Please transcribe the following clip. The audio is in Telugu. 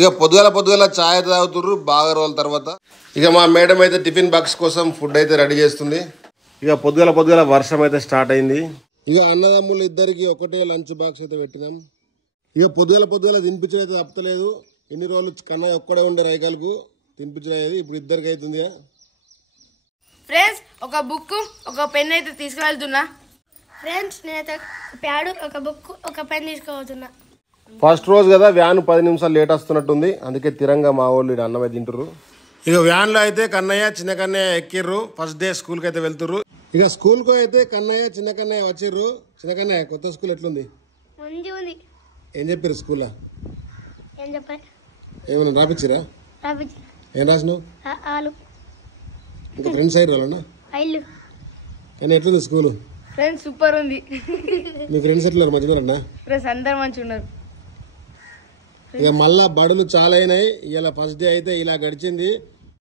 ఇక పొద్దుగాల ఛాయ్ తాగుతుర్రు బాగా రోజుల తర్వాత. ఇక మా మేడం అయితే టిఫిన్ బాక్స్ కోసం ఫుడ్ అయితే రెడీ చేస్తుంది. ఇక పొద్దుగాల వర్షం అయితే స్టార్ట్ అయింది. ఇక అన్నదమ్ములు ఇద్దరికి ఒకటే లంచ్ బాక్స్ అయితే పెట్టినాం. ఇక పొద్దుగాల తినిపించడం అయితే తప్పలేదు. ఎన్ని రోజులు కన్నా ఒక్కడే ఉండే రైకాలకు తినిపించడం అయ్యేది, ఇప్పుడు ఇద్దరికి అవుతుంది. ఫ్రెండ్స్ ఒక బుక్ ఒక పెన్ అయితే తీసుకువెళ్తున్నా. ఫ్రెండ్స్ నేనైతే ప్యాడ్ ఒక బుక్ ఒక పెన్ తీసుకోబోతున్నా. ఫస్ట్ రోజు కదా వ్యాన్ 10 నిమిషాలు లేట్ వస్తున్నట్టుంది, అందుకే తిరంగా మా వాళ్ళు ఇక్కడ అన్నమే తింటుర్రు. ఇక వ్యాన్ లో అయితే కన్నయ్య చిన్న కన్నయ్య ఎక్కిర్రు. ఫస్ట్ డే స్కూల్ కి అయితే వెళ్తుర్రు. ఇక స్కూల్ కు అయితే కన్నయ్య చిన్న కన్నయ్య వచ్చిర్రు. చిన్న కన్నయ్య కొత్త స్కూల్ ఎట్లుంది? ఉంది. ఏం చెప్పారు స్కూల్లో? ఏం చెప్పారు? ఏమైనా రాపిచ్చిరా? ఏం రాసినావు? ఇంకా ఫ్రెండ్స్ అయ్యారు వాళ్ళన్నా? కానీ ఎట్లుంది స్కూల్? ఫ్రెండ్స్ సూపర్ ఉంది. మీ ఫ్రెండ్స్ ఎట్లున్నారు? మంచిగా ఫ్రెండ్స్ అందరు మంచిగా ఉన్నారు. ఇక మళ్ళా బడులు చాలా అయినాయి. ఇలా ఫస్ట్ డే అయితే ఇలా గడిచింది.